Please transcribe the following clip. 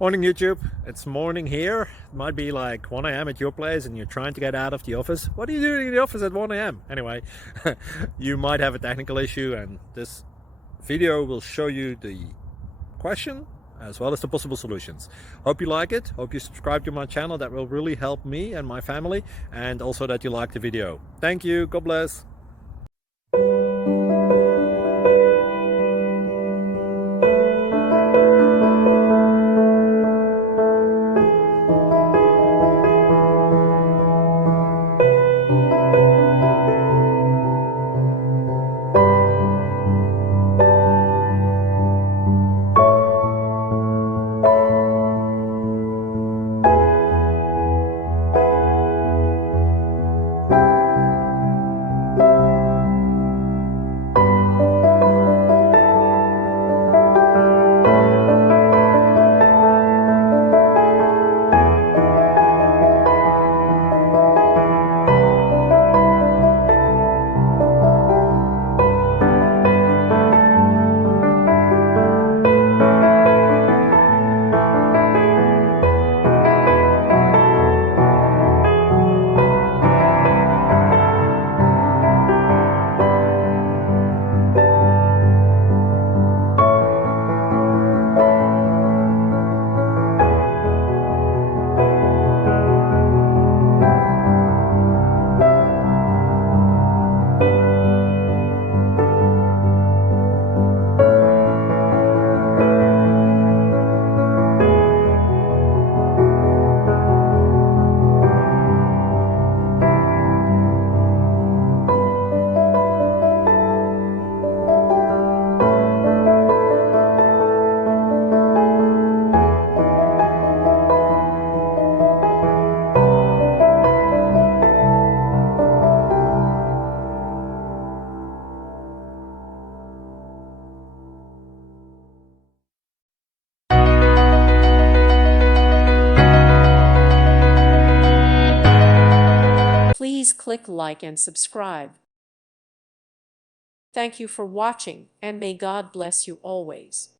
Morning YouTube, it's morning here. It might be like 1 a.m. at your place and you're trying to get out of the office. What are you doing in the office at 1 a.m.? Anyway, you might have a technical issue and this video will show you the question as well as the possible solutions. Hope you like it, hope you subscribe to my channel. That will really help me and my family, and also that you like the video. Thank you, God bless. Please click like and subscribe. Thank you for watching, and may God bless you always.